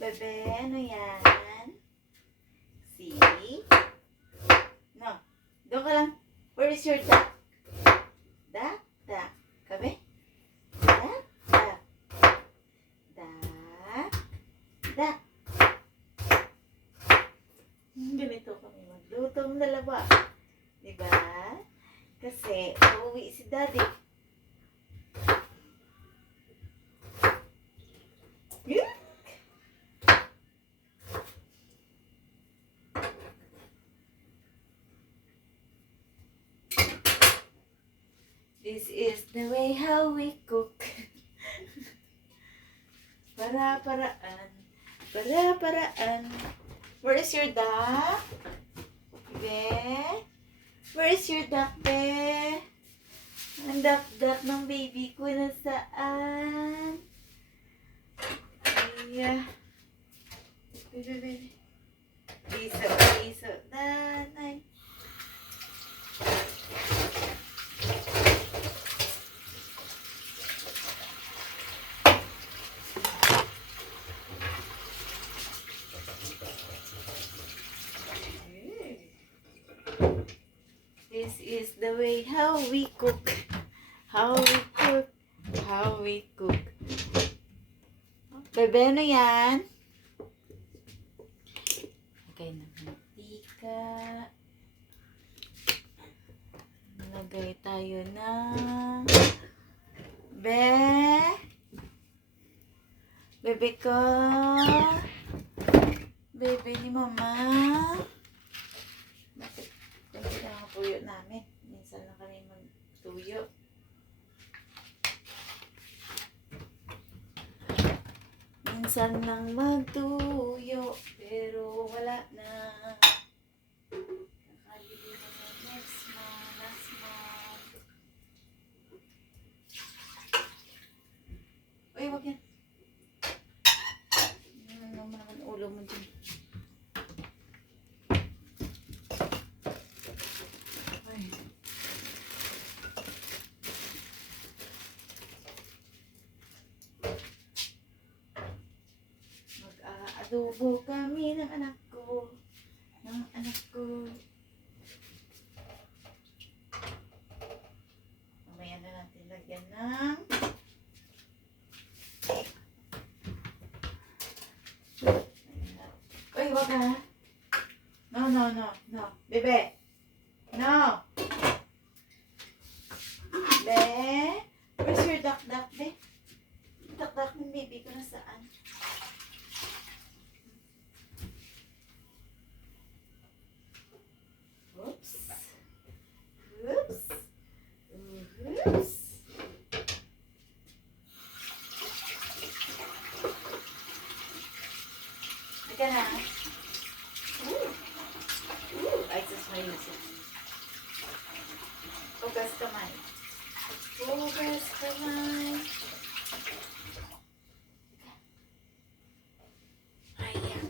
Bebe, ano yan? See? No. Doon ka lang. Where is your duck? Duck? Duck. Kabe? Duck? Duck. Duck? Duck. Ganito kami maglutong dalawa. Diba? Kasi, uuwi si daddy. Yeah. This is the way how we cook. Para-paraan. Para-paraan. Where is your duck? Be? Where is your duck, be? Ang duck-duck ng baby ko nasaan? Iya. Bebe. Iso. Nanay. This is the way how we cook. How we cook. How we cook. Bebe, ano yan? Lagay ng mantika. Lagay tayo ng bebe ko. Bebe ni mama. Bakit? Ganito na ang tuyo namin. Minsan lang kami magtuyo. Minsan lang magtuyo, pero wala na. Kakabili na next month, last month. Uy, wag yan. Ano naman ulo mo dyan? Ay. Mag-aadobo kami ng anak ko. Mamaya na natin lagyan ng uy, wag ha. No. Bebe. No. Be. Where's your duck, be? Duck ng baby ko nasaan? Oops. Ika na. Ay, sus, mayusip. Hugas kamay. Ayan.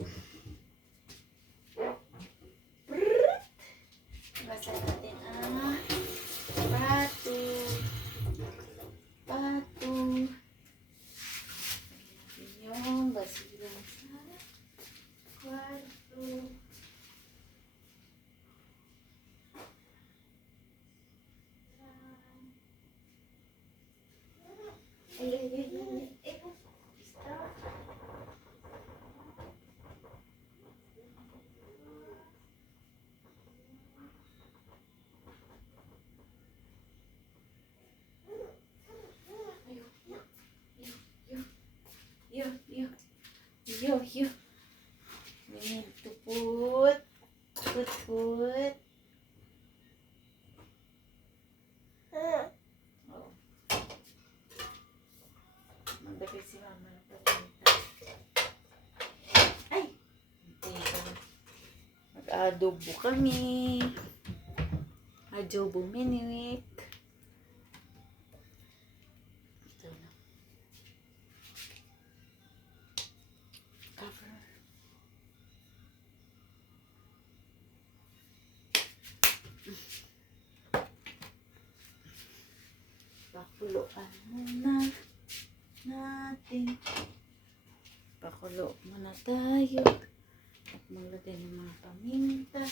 Basa natin ang pato. Yung basura sa kwarto. Ay. Stop. You. We need to put. Oh. Magdapit si mama na pagpunta. Ay! Mag-adobo kami. Adobo minuit. Ito na. Cover. Pakuluan muna natin. Kulo muna tayo. At maglagay ng mga paminta.